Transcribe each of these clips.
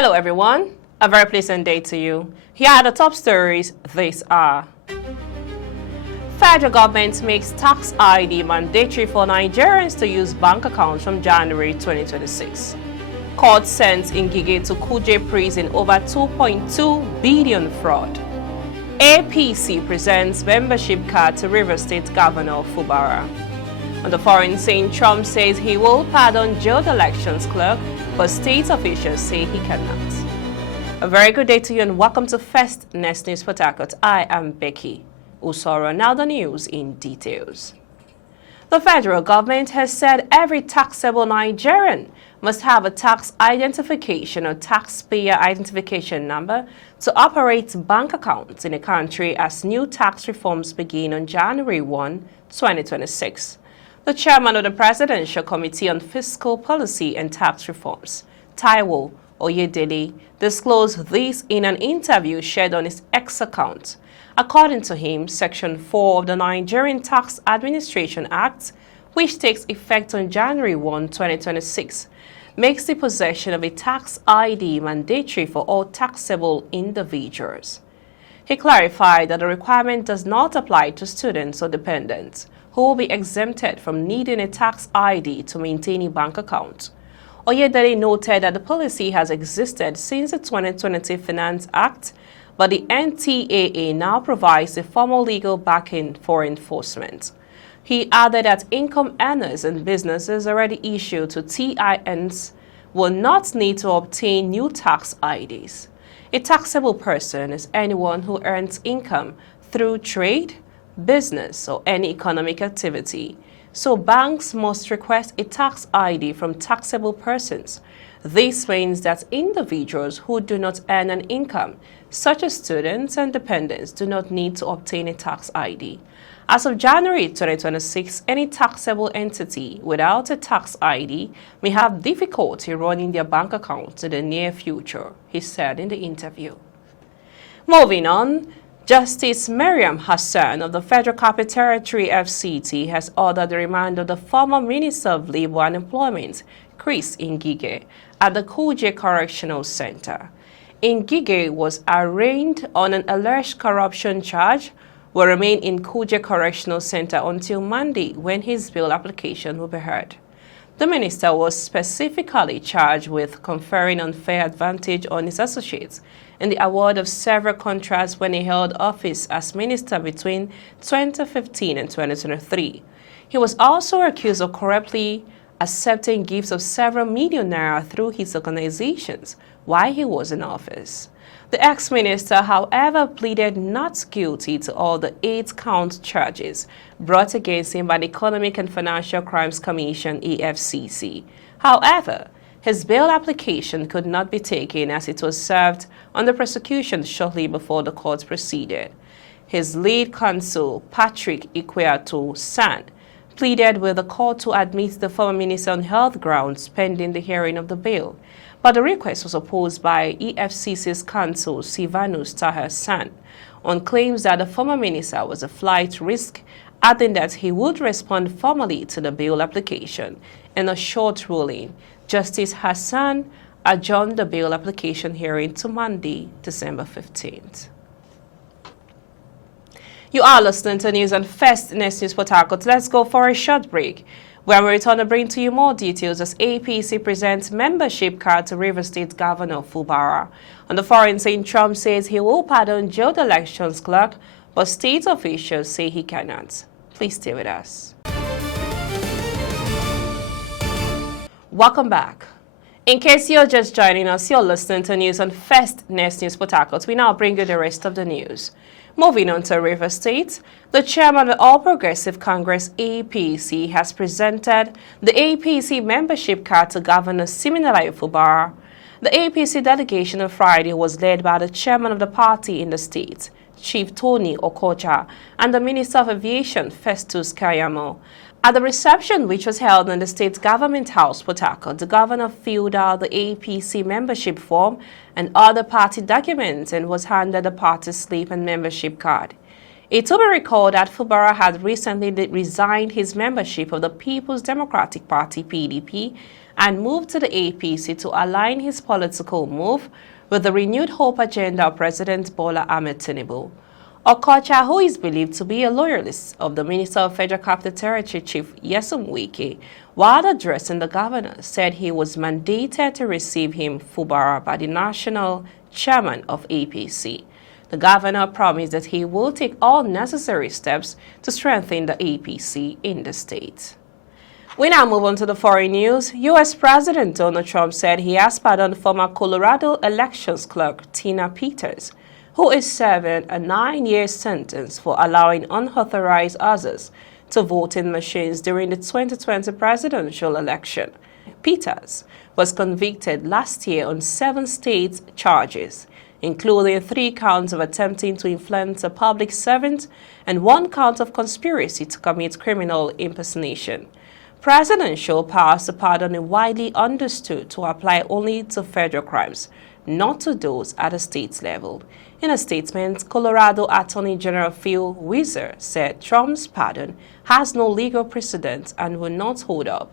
Hello everyone, a very pleasant day to you. Here are the top stories. These are: Federal government makes tax ID mandatory for Nigerians to use bank accounts from January 2026. Court sends Ngige to Kuje prison over 2.2 billion fraud. APC presents membership card to Rivers State Governor Fubara. On the foreign scene, Trump says he will pardon jailed elections clerk, but state officials say he cannot. A very good day to you and welcome to First Next News Port Harcourt. I am Becky Usoro. Now the news in details. The federal government has said every taxable Nigerian must have a tax identification or taxpayer identification number to operate bank accounts in the country as new tax reforms begin on January 1, 2026. The chairman of the Presidential Committee on Fiscal Policy and Tax Reforms, Taiwo Oyedele, disclosed this in an interview shared on his X account. According to him, Section 4 of the Nigerian Tax Administration Act, which takes effect on January 1, 2026, makes the possession of a tax ID mandatory for all taxable individuals. He clarified that the requirement does not apply to students or dependents, who will be exempted from needing a tax ID to maintain a bank account. Oyedele noted that the policy has existed since the 2020 Finance Act, but the NTAA now provides a formal legal backing for enforcement. He added that income earners and businesses already issued to TINs will not need to obtain new tax IDs. A taxable person is anyone who earns income through trade, business, or any economic activity. So banks must request a tax ID from taxable persons. This means that individuals who do not earn an income, such as students and dependents, do not need to obtain a tax ID. As of January 2026, any taxable entity without a tax ID may have difficulty running their bank accounts in the near future, he said in the interview. Moving on, Justice Mariam Hassan of the Federal Capital Territory FCT has ordered the remand of the former Minister of Labor and Employment, Chris Ngige, at the Kuje Correctional Center. Ngige was arraigned on an alleged corruption charge, will remain in Kuje Correctional Center until Monday, when his bail application will be heard. The minister was specifically charged with conferring unfair advantage on his associates in the award of several contracts when he held office as minister between 2015 and 2023. He was also accused of corruptly accepting gifts of several million naira through his organizations while he was in office. The ex-minister, however, pleaded not guilty to all the 8-count charges brought against him by the Economic and Financial Crimes Commission, EFCC. However, his bail application could not be taken as it was served on the prosecution shortly before the court proceeded. His lead counsel, Patrick Ikweatu San, pleaded with the court to admit the former minister on health grounds pending the hearing of the bail. But the request was opposed by EFCC's counsel, Sivanus Tahir San, on claims that the former minister was a flight risk, adding that he would respond formally to the bail application. In a short ruling, Justice Hassan adjourned the bail application hearing to Monday, December 15th. You are listening to news on First Next News Port Harcourt. Let's go for a short break. When we return to bring to you more details as APC presents membership card to Rivers State Governor Fubara. On the foreign scene, Trump says he will pardon jailed elections clerk, but state officials say he cannot. Please stay with us. Welcome back. In case you're just joining us, you're listening to news on First Next News Port Harcourt. We now bring you the rest of the news. Moving on to Rivers State, the chairman of the All Progressive Congress, APC, has presented the APC membership card to Governor Siminalayi Fubara. The APC delegation on Friday was led by the chairman of the party in the state, Chief Tony Okocha, and the Minister of Aviation, Festus Kayamo. At the reception, which was held in the state government house, Port Harcourt, the governor filled out the APC membership form and other party documents and was handed a party slip and membership card. It will be recalled that Fubara had recently resigned his membership of the People's Democratic Party, PDP, and moved to the APC to align his political move with the renewed hope agenda of President Bola Ahmed Tinubu. Okocha, who is believed to be a loyalist of the Minister of Federal Capital Territory Chief Nyesom Wike, while addressing the governor, said he was mandated to receive him Fubara by the national chairman of APC. The governor promised that he will take all necessary steps to strengthen the APC in the state. We now move on to the foreign news. U.S. President Donald Trump said he has pardoned former Colorado elections clerk Tina Peters, who is serving a 9-year sentence for allowing unauthorized others to vote in machines during the 2020 presidential election. Peters was convicted last year on 7 state charges, including 3 counts of attempting to influence a public servant and 1 count of conspiracy to commit criminal impersonation. Presidential powers to pardon is widely understood to apply only to federal crimes, not to those at the state level. In a statement, Colorado Attorney General Phil Weiser said Trump's pardon has no legal precedent and will not hold up.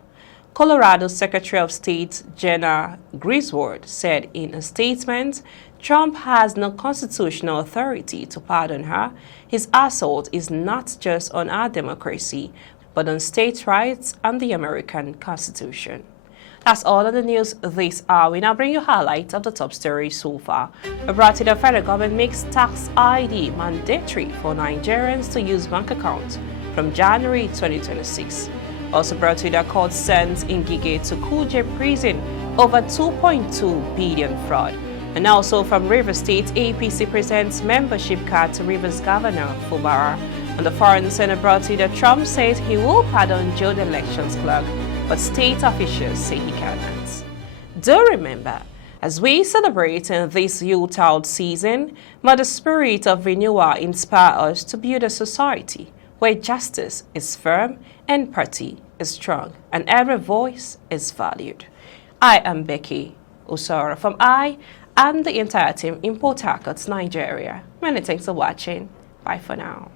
Colorado Secretary of State Jenna Griswold said in a statement, Trump has no constitutional authority to pardon her. His assault is not just on our democracy, but on state rights and the American Constitution. That's all of the news this hour. We now bring you highlights of the top stories so far. Brought to the federal government makes tax ID mandatory for Nigerians to use bank accounts from January 2026. Also brought to the court sends Ngige to Kuje prison over 2.2 billion fraud. And also from Rivers State, APC presents membership card to Rivers Governor Fubara. On the foreign Senate brought to the Trump says he will pardon jailed elections clerk, but state officials say he cannot. Do remember, as we celebrate in this Yuletide season, may the spirit of renewal inspire us to build a society where justice is firm, empathy is strong, and every voice is valued. I am Becky Usara from I and the entire team in Port Harcourt, Nigeria. Many thanks for watching. Bye for now.